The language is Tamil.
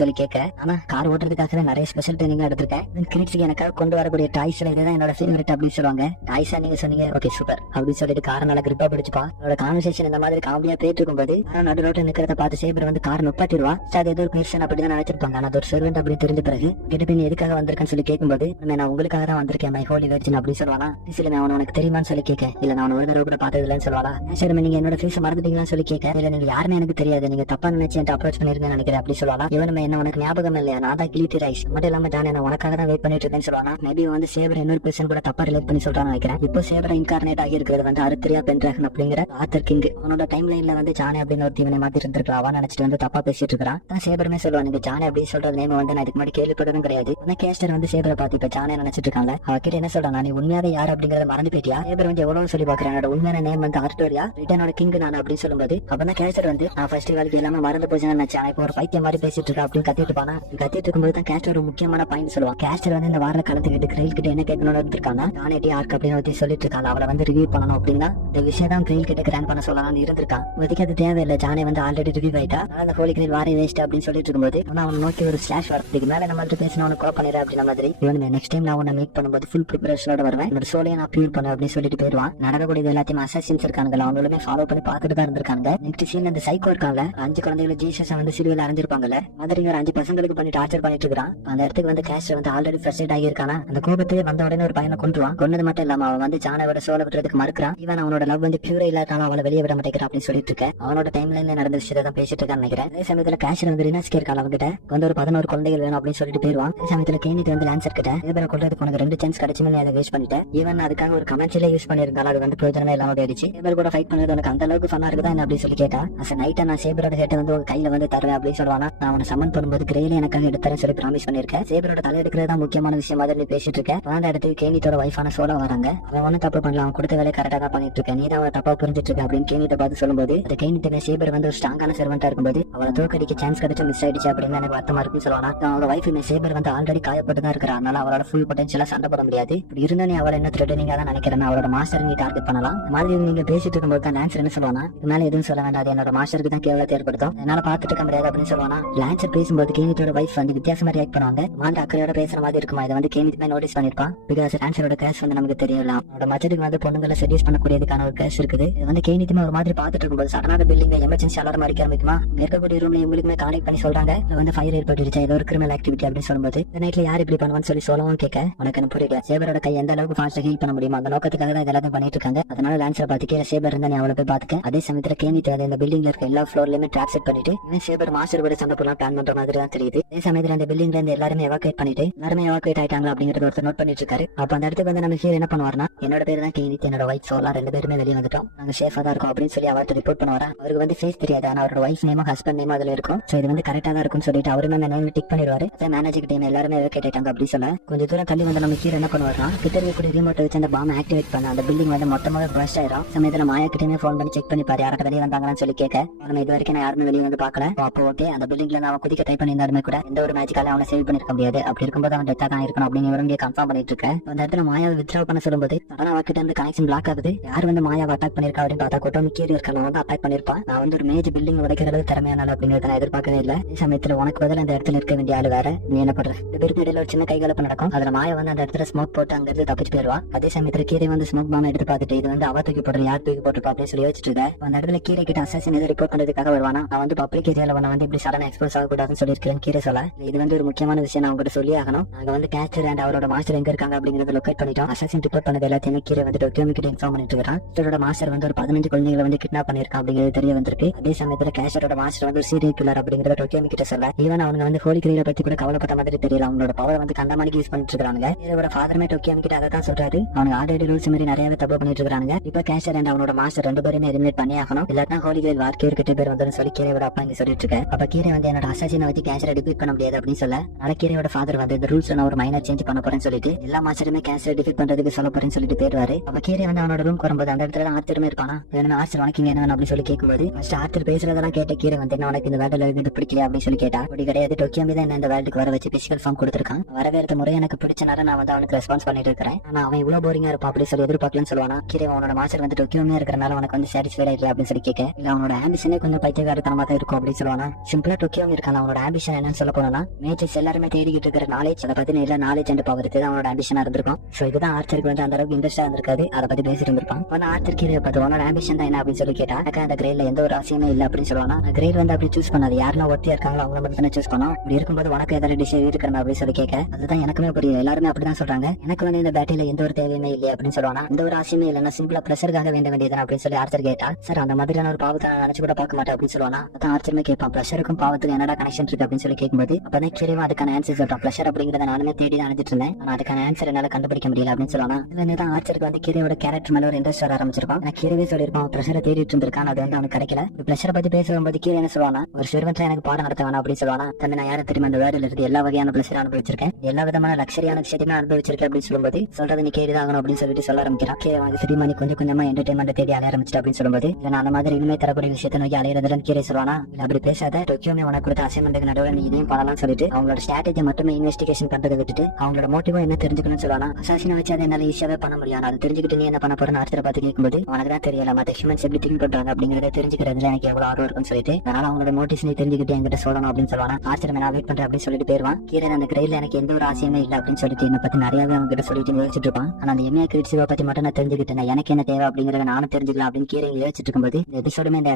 சொல்லி கேட்க, ஆனா கார் ஓட்டுறதுக்காக நிறைய ஸ்பெஷல் ட்ரைனிங் எடுத்திருக்கேன். கிட்ஸ்க்கு எனக்காக கொண்டு வரக்கூடிய டாய்ஸ்ல இதுதான் என்னோட ஃபேவரட் அப்படின்னு சொல்லுவாங்க. டாய்ஸா நீங்க சொன்னீங்க, ஓகே சூப்பர் அப்படின்னு சொல்லிட்டு காரை நல்லா கிரிப்பா பிடிச்சுப்பா. அவரோட கான்வர்சேஷன் இந்த மாதிரி காமெடியா போயிட்டு இருக்கும்போது நடு ரோட்ல நிக்கிறத பார்த்து சேபர் வந்து கார் நுப்பாட்டிடுவா. அது ஏதோ ஒரு மிஷன் அப்படிதான் நினைச்சிருப்பாங்க. ஆனா அது ஒரு சர்வெண்ட் அப்படின்னு தெரிஞ்ச பிறகு கிட்ட போய் எதுக்காக வந்திருக்கேன்னு சொல்லி கேட்கும்போது, நான் உங்களுக்காக தான் வந்திருக்கேன் மை ஹோலி வெர்ஜின் அப்படின்னு சொல்லுவானா. சில நான் உனக்கு தெரியுமான்னு சொல்லி கேட்க, இல்ல நான் ஒரு தடவை கூட பார்த்தது இல்லைன்னு சொல்லுவாளா. சரி நீங்க என்னோட ஃபேஸ் மறந்துட்டீங்கன்னு சொல்லி கேட்க, இல்ல நீங்க யாருன்னு எனக்கு தெரியாது, நீங்க தப்பா நினைச்சு என்கிட்ட அப்ரோச் பண்ணிருக்கேன்னு நினைக்கிறேன் அப்படி சொல்லுவாளா. இவன் என்ன உனக்கு ஞாபகம் இல்லையா, நான் தான் கிளித்தி ரைஸ் மட்டும் இல்லாம ஜானே நான் உனக்காக தான் வெயிட் பண்ணிட்டு இருக்கேன்னு சொல்லுவானா. மேபி வந்து சேவர் இன்னொரு பர்சன் கூட தப்பா ரிலேட் பண்ணி சொல்றான்னு நினைக்கிறேன். இப்போ சேவர் இன்கார்னேட் ஆகி இருக்கிறது வந்து அருத்திரியா பென்ட்ராகன் அப்படிங்கிற ஆத்தர் கிங். அவனோட டைம் லைன்ல வந்து ஜானே அப்படின்னு ஒரு தீவனை மாத்தி இருந்திருக்கா. அவன் நினைச்சிட்டு வந்து தப்பா பேசிட்டு இருக்கான். தான் சேபருமே சொல்லுவான், நீங்க ஜானே அப்படின்னு சொல்ற நேம் வந்து நான் இதுக்கு முன்னாடி கேள்விப்பட்டதும் கிடையாது. ஆனா கேஸ்டர் வந்து சேபரை பார்த்து இப்ப ஜானே நினைச்சிட்டு இருக்காங்க. அவகிட்ட என்ன சொல்றான், நீ உண்மையாவே யார் அப்படிங்கறத மறந்து போயிட்டியா. சேபர் வந்து எவ்வளவு சொல்லி பாக்குறேன், என்னோட உண்மையான நேம் வந்து ஆர்டோரியா, ரிட்டனோட கிங் நான் அப்படின்னு சொல்லும்போது, அப்பதான் கேஸ்டர் வந்து நான் ஃபர்ஸ்ட் வேலைக்கு எல்லாமே மறந்து போச்சுன்னு நினைச்சேன், இப்போ ஒரு பைத்தியம் மாதிரி பேசிட்டு இருக்கா அப்படின்னு கத்திட்டு பானா. கத்திட்டு இருக்கும்போது தான் கேஸ்டர் ஒரு முக்கியமான பாயிண்ட் சொல்லுவான். கேஸ்டர் வந்து இந்த வார கலந்துக்கிட்டு கிரெயில் கிட்ட என்ன கேட்கணும்னு இருந்திருக்காங்க. நானே ஆர்க் அப்படின்னு சொல்லிட்டு இருக்காங்க. அவளை வந்து ரிவ்யூ பண்ணணும் அப்படின்னா இந்த விஷயம் தான் கிரெயில் கிட்ட கிராண்ட் பண்ண சொல்லலாம்னு இருந்திருக்கான். அதுக்கு அது தேவையில்லை, ஜானே வந்து ஆல்ரெடி ரிவ்யூ ஆயிட்டா, அந்த ஹோலி கிரெயில் வாரே வேஸ்ட் அப்படின்னு சொல்லிட்டு இருக்கும்போது அவன் நோக்கி ஒரு ஸ்லாஷ் வரதுக்கு மேல நம்ம மாதிரி பேசினா அவனுக்கு கோப் பண்ணிடுற அப்படின்ற மாதிரி. இவன் நெக்ஸ்ட் டைம் நான் உன்னை மீட் பண்ணும்போது ஃபுல் ப்ரிப்பரேஷனோட வருவேன், என்னோட சோலையை நான் பியூர் பண்ண அப்படின்னு சொல்லிட்டு போயிடுவான். நடக்கக்கூடிய எல்லாத்தையும் அசாசின்ஸ் இருக்காங்க, அவங்களுமே ஃபாலோ பண்ணி பார்த்துட்டு தான் இருந்திருக்காங்க. நெக்ஸ்ட் சீன் அந்த சைக்கோ இருக்காங்க, 5 குழந்தைகளை ஜீசஸ் வந்து சிலுவையில் அரைஞ்சிருப்பாங்கல்ல, மாதிரி ஒரு 5 பசங்களுக்கு பண்ணி டார்ச்சர் பண்ணிட்டு இருக்கான். அந்த இடத்துக்கு வந்து கேஸ்டர் வந்து ஆல்ரெடி ஃப்ரஸ்ட்ரேட் ஆகி இருக்கானா. அந்த கோபத்திலே வந்த உடனே ஒரு பையனை கொண்டுருவான். கொன்னது மட்டும் இல்லாம அவன் வந்து ஜானோட சோலை விட்டுறதுக்கு மறுக்கிறான். இவன் அவனோட லவ் வந்து பியூரா இல்லாட்டாலும் அவளை வெளியே விட மாட்டேங்கிறான் அப்படின்னு சொல்லிட்டு இருக்க. அவனோட டைம் லைன்ல நடந்த விஷயத்தை தான் பேசிட்டு இருக்கான்னு நினைக்கிறேன். அதே சமயத்துல கேஸ்டர் வந்து ரினாஸ்கே இருக்கான், அவங்கிட்ட வந்து ஒரு 11 குழந்தைகள் வேணும் அப்படின்னு சொல்லிட்டு போயிருவான். அதே சமயத்துல கேனிட்டு வந்து லான்சர் கிட்ட சேபரை கொள்றதுக்கு உனக்கு 2 சான்ஸ் கிடைச்சுமே அதை வேஸ்ட் பண்ணிட்டேன். ஈவன் அதுக்காக ஒரு கமெண்ட்ஸ்ல யூஸ் பண்ணிருந்தாலும் அது வந்து பிரயோஜனமே இல்லாம போயிடுச்சு. சேபர் கூட ஃபைட் பண்ணது உனக்கு அந்த அளவுக்கு ஃபன்னா இருக்குதா அப்படின்னு சொல்லி கேட்டா, அஸ் நைட்டா நான் சேபரோட ஹேட்டை வந்து உங்க கையில வந்து தருவேன் அப்படின்னு சொல்லுவானா. நான் அவனை சமன் பண்ணும்போது கிரேல எனக்காக எடுத்துறேன் சொல்லி ப்ராமிஸ் பண்ணிருக்கேன். சேபரோட தலை எடுக்கிறது தான் முக்கியமான விஷயம் மாதிரி நீ பேசிட்டு இருக்க. அந்த இடத்துக்கு கேனிட்டோட வைஃபான சோலா வராங்க. அவன் ஒன்னும் தப்பு பண்ணல, அவன் கொடுத்த வேலையை கரெக்டா தான் பண்ணிட்டு இருக்கேன், நீ தான் அவனை தப்பா புரிஞ்சிட்டு இருக்க அப்படின்னு கேனிட்ட பார்த்து சொல்லும்போது, அந்த கேனிட்ட சேபர் வந்து ஒரு ஸ்ட்ராங்கான சர்வெண்டா இருக்கும்போது அவளை தோக்கடிக்க சான்ஸ் கிடைச்சா மிஸ் ஆயிடுச்சு அப்படின்னு எனக்கு வருத்தமா இருக்குன்னு சொல்லுவானா. அவனோட வைஃப் சேபர் வந்து ஆல்ரெடி காயப்பட்டு தான் இருக்கிறா, அதனால அவளோட ஃபுல் பொட்டன்ஷியலா சண்டை போட முடியாது. இப்படி இருந்தா நீ அவளை என்ன த்ரெட்டனிங்கா தான் நினைக்கிறேன், அவளோட மாஸ்டர் நீ டார்கெட் பண்ணலாம். மாதிரி நீங்க பேசிட்டு இருக்கும்போது தான் லான்சர் என்ன சொல்லுவானா, இது மேல எதுவும் சொல்ல வேண்டாம், என்னோட மாஸ்டருக்கு தான் கேவலத்தை ஏற்படுத்தும், என்னால பாத்துட்டு இருக்க முடியாது அப்படின்னு சொல்லுவானா. லான்சர் பேசும்போது கேனிட்டோட வைஃப் வந்து வித்தியாசமா ரியாக்ட் பண்ணுவாங்க. மாண்ட அக்கறையோட பேசுற மாதிரி இருக்குமா, இதை வந்து கேனிட்டு நோட்டீஸ் பண்ணிருப்பான். பிகாஸ் லான்சரோட கேஸ் வந்து நமக்கு தெரியல, அவனோட மச்சத்துக்கு வந்து பொண்ணுங்களை செடியூஸ் பண்ணக்கூடியதுக்கான ஒரு கேஸ் இருக்குது. இது வந்து கேனிட்டுமே ஒரு மாதிரி பாத்துட்டு இருக்கும்போது சடனான பில்டிங் எமர்ஜென்சி அலாரம் அடிக்க ஆரம்பிக்குமா. இருக்கக்கூடிய ரூம்ல இவங்களுக்குமே கான்டெக்ட் பண்ணி சொல்றாங்க, இது வந்து ஃபயர் ஏற்பட்டுருச்சு, ஏதோ ஒரு கிரிமினல் ஆக்டிவிட்டி அப்படின்னு சொல்லும்போது நைட்ல யார் இப்படி பண்ணுவான்னு சொல்லி சொல்லவும் கேட்க, உனக்கு என்ன புரியல, சேபரோட கை எந்த அளவுக்கு ஃபாஸ்டா ஹீல் பண்ண முடியுமா, அந்த நோக்கத்துக்காக தான் இதெல்லாம் பண்ணிட்டு இருக்காங்க. அதனால லான்சரை பாத்துக்கே சேபர் இருந்தா நீ அவளை போய் பாத்துக்க. அதே சமயத்துல கேனிட்டு வந்து இந்த பில்டிங்ல இருக்க எல்லா ஃப்ளோர்லயுமே ட்ராப் செட் பண்ணிட்டு இவன் சேபர் மாஸ்டர் கூட சண்டை போடலாம் பிளான் பண்ற மாதிரி தான் தெரியுது. அதே சமயத்துல அந்த பில்டிங்ல இருந்து எல்லாருமே எவாக்குவேட் பண்ணிட்டு எல்லாருமே எவாக்குவேட் ஆயிட்டாங்க அப்படிங்கறது ஒருத்தர் நோட் பண்ணிட்டு இருக்காரு. அப்ப அந்த இடத்துக்கு வந்து நம்ம ஹீரோ என்ன பண்ணுவாருன்னா, என்னோட பேர் தான் கேனிட், என்னோட வைஃப் சோலா, 2 பேருமே வெளியே வந்துட்டோம், நாங்க சேஃபா தான் இருக்கோம் அப்படின்னு சொல்லி அவர்கிட்ட ரிப்போர்ட் பண்ணுவாரா. அவருக்கு வந்து ஃபேஸ் தெரியாது, ஆனா அவரோட வைஃப் நேமும் ஹஸ்பண்ட் நேமும் அதுல இருக்கும். சோ இது வந்து கரெக்டா தான் இருக்கும்னு சொல்லிட்டு அவருமே அந்த நேம் டிக் பண்ணிடுவாரு. அதே மேனேஜர் டீம் எல்லாருமே எவாக்குவேட் ஆயிட்டாங்க அப்படி சொல்ல கொஞ்சம் தூரம் தள்ளி வந்து நம்ம ஹீரோ என்ன பண்ணுவாருன்னா, கிட்ட இருக்கக்கூடிய ரிமோட் வச்சு அந்த பாம் ஆக்டிவேட் பண்ண அந்த பில்டிங் வந்து மொத்தமாக பர்ஸ்ட் ஆயிரும். சமயத்துல மாயா கிட்டே ஃபோன் பண்ணி செக் பண்ணி பாரு யார்கிட்ட வெளியே வந்தாங்கன்னு சொல்லி கேட்க, நம்ம இது வரைக்கும் யாருமே வெளியே வந்து பாக்கல. அப்போ ஓகே, அந்த பில்டிங்ல அவன் குதிக்க ட்ரை பண்ணியிருந்தாலுமே கூட எந்த ஒரு மேஜிக்கால அவனை சேவ் பண்ணிருக்க முடியாது, அப்படி இருக்கும்போது அவன் டெத்தா தான் இருக்கணும் அப்படின்னு இவங்க கன்ஃபார்ம் பண்ணிட்டு இருக்கேன். அந்த இடத்துல மாயாவை வித்ட்ரா பண்ண சொல்லும்போது சடனா அவகிட்ட இருந்து கனெக்ஷன் பிளாக் ஆகுது. யார் வந்து மாயாவை அட்டாக் பண்ணிருக்கா அப்படின்னு பார்த்தா கொட்டோமி கீழே இருக்கான வந்து அட்டாக் பண்ணிருப்பான். நான் வந்து ஒரு மேஜ் பில்டிங் உடைக்கிறது திறமையான அப்படிங்கறத நான் எதிர்பார்க்கவே இல்லை. இந்த சமயத்துல உனக்கு பதில் அந்த இடத்துல இருக்க வேண்டிய ஆளு வேற, நீ என்ன பண்ற. 2 பேருக்கு இடையில ஒரு சின்ன கைகலப்பு நடக்கும். அதுல மாயா வந்து அந்த இடத்துல ஸ்மோக் போட்டு அங்க இருந்து தப்பிச்சு போயிருவா. அதே சமயத்துல கீரை வந்து ஸ்மோக் பாம் எடுத்து பார்த்துட்டு இது வந்து அவ தூக்கி போடுற யார் தூக்கி போட்டுருப்பா அப்படின்னு சொல்லி யோசிச்சுட்டு இருக்க. அந்த இடத்துல கீரை கிட்ட அசாசின் எதை ரிப்போர்ட் பண்றதுக்காக வருவானா. நான் வந்து பப்ளிக் ஏரியால வந்து இப்படி சடனா எக்ஸ்போஸ் ஆகக்கூடாதுன்னு சொல்லியிருக்கேன் கீரை சொல்ல. இது வந்து ஒரு முக்கியமான விஷயம் நான் உங்ககிட்ட சொல்லி ஆகணும். நாங்க வந்து கேஸ்டர் அண்ட் அவரோட மாஸ்டர் எங்க இருக்காங்க அப்படிங்கறத லொகேட் பண்ணிட்டோம். அசாசின் ரிப்போர்ட் பண்ணது எல்லாத்தையுமே கீரை வந்து டோக்கியோமி கிட்ட இன்ஃபார்ம் பண்ணிட்டு இருக்கான். அவரோட மாஸ்டர் வந்து ஒரு 15 குழந்தைகளை வந்து கிட்னாப் பண்ணிருக்கான் அப்படிங்கிறது தெரிய வந்திருக்கு. அதே சமயத்துல கேஸ்டரோட மாஸ்டர் வந்து ஒரு சீரியல் கில்லர் அப்படிங்கறத டோக்கியோமி கிட்ட சொல்ல, ஈவன் அவங்க வந்து ஹோலி கிரீட பத்தி கூட கவலைப்பட்ட மாதிரி தெரியல. அவங்களோட பவர் வந்து கண்டமானிக்கு யூஸ் பண்ணிட்டு இருக்காங்க. இதோட ஃபாதர்மே டோக்கியோமி கிட்ட அதை தான் சொல்றாரு, அவனுக்கு ஆல்ரெடி ரூல்ஸ் மாதிரி நிறையவே தப்பு பண்ணிட்டு இருக்காங்க. இப்ப கேஸ்டர் அண்ட் அவனோட மாஸ்டர் 2 பேருமே எலிமினேட் பண்ணி ஆகணும், இல்லாட்டா ஹோலி கிரீல் வார்க்கே கிட்ட பேர் வந்து சொல்லி கீரையோட அப்பா இங்க சொல்லிட்டு இருக்க. அப்ப கீரை வந்து என்னோட அசாசினை வச்சு கேஸ்டரை டிஃபீட் பண்ண முடியாது அப்படின்னு சொல்ல, அதனால கீரையோட ஃபாதர் வந்து இந்த ரூல்ஸ் நான் ஒரு மைனர் சேஞ்ச் பண்ண போறேன்னு சொல்லிட்டு எல்லா மாஸ்டருமே கேஸ்டரை டிஃபீட் பண்றதுக்கு சொல்ல போறேன்னு சொல்லிட்டு போயிடுவாரு. அப்ப கீரை வந்து அவனோட ரூம் வரும்போது அந்த இடத்துல ஆர்த்தருமே இருப்பானா. ஆர்த்தர் உனக்கு இங்க என்ன அப்படின்னு சொல்லி கேட்கும்போது ஃபர்ஸ்ட் ஆர்த்தர் பேசுறதெல்லாம் கேட்ட கீரை வந்து என்ன உனக்கு இந்த வேர்ல்டுல இருந்து பிடிக்கல அப்படின்னு சொல்லி கேட்டா, அப்படி கிடையாது, டோக்கியோமி தான் என்ன இந்த வேர்ல்டுக்கு வர வச்சு பிசிக்கல் ஃபார்ம் கொடுத்துருக்கான், வரவேற்ற முறை எனக்கு பிடிச்சனால நான் வந்து அவனுக்கு ரெஸ்பான்ஸ் பண்ணிட்டு இருக்கிறேன், ஆனா அவன் இவ்வளவு போரிங்கா இருப்பான் அப்படி சொல்லி எதிர்பார்க்கலன்னு சொல்லுவானா. கீரை அவனோட மாஸ்டர் வந்து டோக்கியோமியா இருக்கிறனால உனக்கு வந்து சாட்டிஸ்ஃபைட் ஆயிடல அப்படின்னு சொல்லி கேட்க, இல்ல அவனோட ஆம்பிஷனே கொஞ்சம் பைத்தியகாரத்தனமா தான் இருக்கும் அப்படின்னு சொல்லுவானா. சிம்பிளா டோக்கியோமி இருக்கான ஆனால் அவனோட ஆம்பிஷன் என்னன்னு சொல்ல போனா மேட்ரிக்ஸ் எல்லாருமே தேடிக்கிட்டு இருக்கிற நாலேஜ், அதை பத்தி இல்ல நாலேஜ் அண்ட் பவர் தான் அவனோட ஆம்பிஷனா இருந்திருக்கும். சோ இதுதான் ஆர்ச்சருக்கு வந்து அந்த அளவுக்கு இன்ட்ரெஸ்டா இருந்திருக்காது. அதை பத்தி பேசிட்டு இருந்திருப்பான். ஆனா ஆர்ச்சர் கீரை பார்த்து உன்னோட ஆம்பிஷன் தான் என்ன அப்படின்னு சொல்லி கேட்டா, எனக்கு அந்த கிரேட்ல எந்த ஒரு அவசியமே இல்ல அப்படின்னு சொல்லுவானா. கிரேட் வந்து அப்படி சூஸ் பண்ணாது, யாருன்னா ஒருத்தியா இருக்காங்களோ அவங்க மட்டும் தானே சூஸ் பண்ணோம். இப்படி இருக்கும்போது உனக்கு ஏதாவது டிசைட் இருக்கணும் அப்படின்னு சொல்லி கேட்க, அதுதான் எனக்குமே புரியும். எல்லாருமே அப்படிதான் சொல்றாங்க. எனக்கு வந்து இந்த பேட்டில எந்த ஒரு தேவையுமே இல்லை அப்படின்னு சொல்லுவானா. எந்த ஒரு அவசியமே இல்லைன்னா சிம்பிளா பிரஷருக்காக வேண்ட வேண்டியது அப்படின்னு சொல்லி ஆர்ச்சர் கேட்டா, சார் அந்த மாதிரியான ஒரு பாவத்தை நான் நினைச்சு கூட பார்க்க மாட்டேன் அப்படின்னு சொல்லுவானா. அதான் ஆர்ச்சருமே கேட்பான், பிரஷருக்கும் பாவத்துக்கு என்னடா கனெக்ஷன் இருக்கு அப்படின்னு சொல்லி கேட்கும்போது அப்பதான் கிரியவா அதுக்கான ஆன்சர் சொல்றான். பிரஷர் அப்படிங்கறத நானுமே தேடி தான் அணிஞ்சிட்டு இருந்தேன், ஆனா அதுக்கான ஆன்சர் என்னால கண்டுபிடிக்க முடியல அப்படின்னு சொல்லுவானா. இதுல தான் ஆர்ச்சருக்கு வந்து கிரியோட கேரக்டர் மேல ஒரு இன்ட்ரெஸ்ட் வர ஆரம்பிச்சிருப்பான். நான் கிரியவே சொல்லிருப்பான் பிரஷரை தேடிட்டு இருந்திருக்கான், அது வந்து அவனுக்கு கிடைக்கல. பிரஷரை பத்தி பேசும்போது கீரை என்ன சொல்லுவானா, ஒரு செர்வெண்ட்ல எனக்கு பாடம் நடத்த வேணாம் அப்படின்னு சொல்லுவானா. தம்பி நான் யாரை தெரியுமா, அந்த வேர்ல்ட்ல இருந்து எல்லா வகையான பிளஸரை அனுபவிச்சிருக்கேன், எல்லா விதமான லக்ஸரியான விஷயத்தையுமே அனுபவிச்சிருக்கேன் அப்படின்னு சொல்லும்போது சொல்றது நீ கேட்டுதாகணும் அப்படின்னு சொல்லிட்டு சொல்ல ஆரம்பிக்கிறான். கீரை வாங்க தெரியுமா, நீ கொஞ்சம் கொஞ்சமா என்டர்டைன்மெண்ட் தேடி அலைய ஆரம்பிச்சிட்டு அப்படின்னு சொல்லும்போது, நான் அந்த மாதிரி இனிமே தரக்கூடிய விஷயத்தை நோக்கி அலையிறதுல கீரை சொல்லுவானா. இல்ல அப்படி பேசாத, டொக்கியோமே உனக்கு கொடுத்த அசைன்மெண்ட்டுக்கு நடுவில் நீ இதையும் பண்ணலாம்னு சொல்லிட்டு அவங்களோட ஸ்ட்ராட்டஜி மட்டுமே இன்வெஸ்டிகேஷன் பண்றதை விட்டுட்டு அவங்களோட மோட்டிவா என்ன தெரிஞ்சுக்கணும்னு சொல்லுவானா. அசாசினை வச்சு அதை என்னால ஈஸியாவே பண்ண முடியாது, அதை தெரிஞ்சுக்கிட்டு நீ என்ன பண்ண போறேன்னு ஆர்ச்சரை பார்த்து கேட்கும்போது அவனுக்கு தான் தெரியல மற்ற ஹியூமன்ஸ் எப்படி திங்க் பண்றாங்க அப்படிங்கறத தெரிஞ்சுக்கிறதுல எனக்கு எவ்வளவு ஆர்வம் இருக்குன்னு சொல்லிட்டு, அதனால அவங்களோட மோட்டிவ்ஸ் நீ தெரிஞ்சுக்கிட்டு என்கிட்ட சொல்லணும் அப்படின்னு சொல்லுவானா. ஆர்ச்சர் நான் வெயிட் பண்றேன் அப்படின்னு சொல்லிட்டு போயிருவான். கீழே அந்த கிரேட்ல எனக்கு எந்த ஒரு ஆசையுமே இல்லை அப்படின்னு சொல்லிட்டு என்னை பத்தி நிறையவே அவங்க கிட்ட சொல்லிட்டு யோசிச்சுட்டு இருப்பான். ஆனா அந்த எம்ஏ கிரிட்ஸிவை பத்தி மட்டும் நான் தெரிஞ்சுக்கிட்டேன், எனக்கு என்ன தேவை அப்படிங்கறத நானும் தெரிஞ்சுக்கலாம் அப்படின்னு கீழே யோசிச்சுட்டு இருக்கும்போது இந்த எபிசோடுமே இந்த